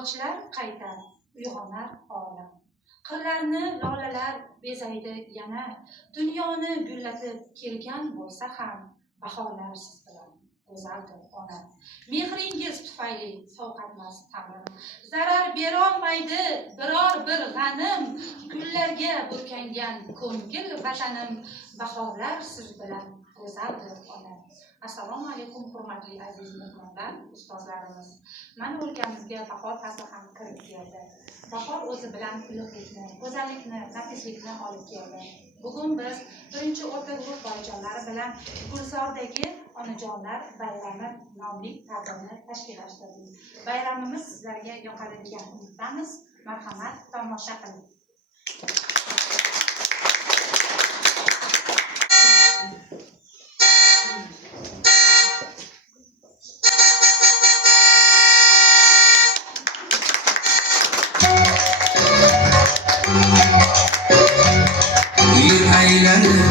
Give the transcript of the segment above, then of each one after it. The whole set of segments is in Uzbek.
Sochlar qaytar, uyg'onar olam. Qirlarni lolalar bezaydi yana. Dunyoni gullatib kelgan bo'lsa ham bahorlar siz bilan go'zaldir ona. Mehringiz tufayli sovqatmas ta'bim. Zarar berolmaydi biror bir g'anim. Gullarga burkangan ko'ngil vatanim. Bahorlar siz bilan go'zaldir ona. Assalomu alaykum hurmatli aziz mehmonlar, ustozlarimiz. Mana o'lkamizga bahor fasli ham kirib keldi. Bahor o'zi bilan iliqlikni, go'zallikni, nafislikni olib keldi. Bugun biz birinchi o'rta guruh bolajonlari bilan Gulzordagi onajonlar bayrami nomli tadbirni tashkillashtirdik. Bayramimiz sizlarga yoqadi degan umiddamiz. Marhamat, tomosha qiling.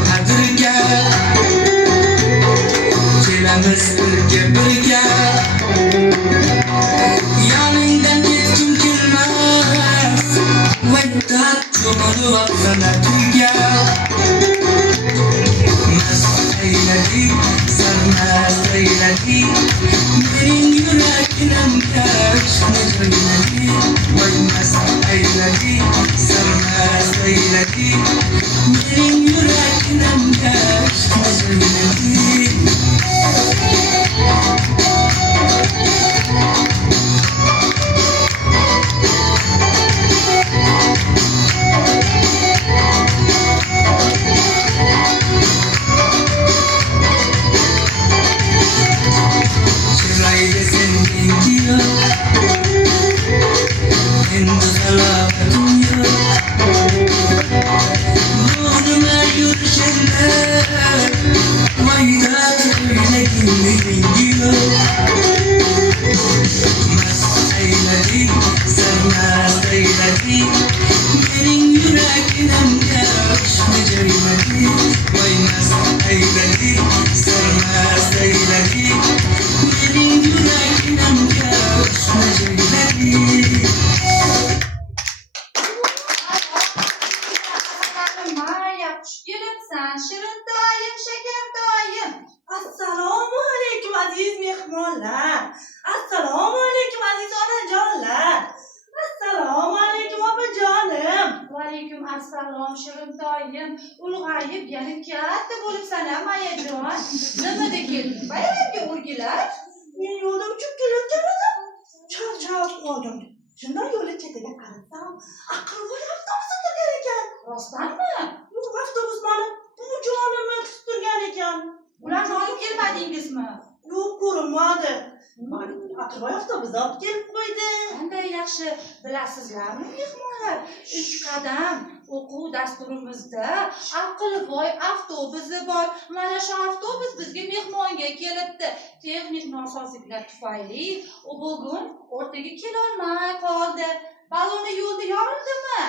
Qadrga kelamiz birga, yoningdan ketgim kelmas, vaqtda cho'milib oqsana tuyga. Mast ayladik, sarmast ayladik, mening yuragimga ishni joyladik. Voy mast ayladik, sarmast ayladik, mening yuragimga ishni joyladik. Assalomu alaykum aziz mehmonlar. Assalomu alaykum aziz onajonlar. Assalomu alaykum opajonim. Va alaykum assalom shirintoyim. Ulg'ayib yana katta bo'libsan-a Mayajon. Nimada kelding bayramga o'rgilar? Men yo'lda uchib kelayotgan edim. Charchab qoldim. Shundan yo'l chetiga qarasam, aqlvoy avtobus o'tirgan ekan. Rostdanmi? Avtobus mani bujonimni kutib turgan ekan. Ularni olib kelmadingizmi? Yo'q, ko'rinmadi. Aqlvoy avtobus olib kelib qo'ydi. Qanday yaxshi bilasizlarmi mehmonlar? 3 qadam o'quv dasturimizda aqlvoy avtobusi bor. Mana shu avtobus bizga mehmonga kelibdi. Texnik nosozliklar tufayli u bugun o'rtaga kela olmay qoldi. Baloni yo'lda yorildimi?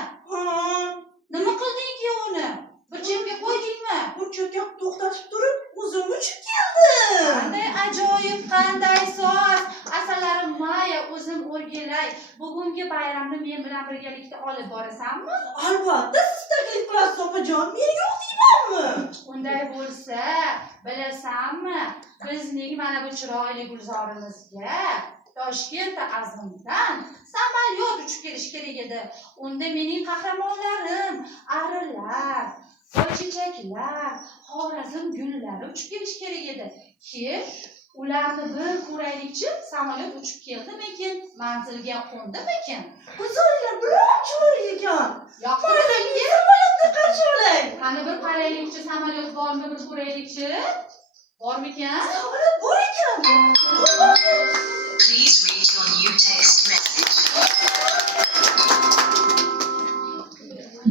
Nima qilding uni? Bir chetga qo'ydingmi? Bu chetga to'xtatib turib, o'zim uchib keldim. Qanday ajoyib, qanday soz. Asalarim Maya, o'zim o'rgilay. Bugungi bayramni men bilan birgalikda olib borasanmi? Albatta, siz taklif qilasiz opajon, men yo'q deymanmi? Unday bo'lsa, bilasanmi, bizning mana bu chiroyli Gulzorimizga Toshkent azimdan samolyot uchib kelish kerak edi. Unda mening qahramonlarim, arilar, boychechaklar, Xorazm gullari uchib kelish kerak edi. Kim ularni bir ko'raylikchi, samolyot uchib keldimikin, manzilga qo'ndimikin? O'zinglar biron chiroyli ekan. Yoqdimi? Samolyotni qarshi oling. Qani bir qaraylikchi, samolyot bormi, bir ko'raylikchi? Bormikan? Samolyot bor ekan. Please read your new text message.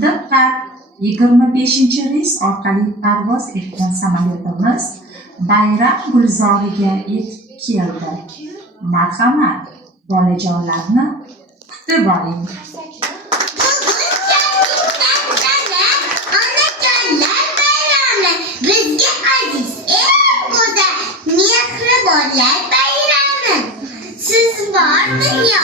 Diqqat! 25-reys orqali parvoz etgan samolyotimiz bayram gulzoriga yetib keldi. Marhamat, bolajonlarni kutib oling. Bizga aziz, eng go'zal, mehribonlar bayrami. Siz bor dunyo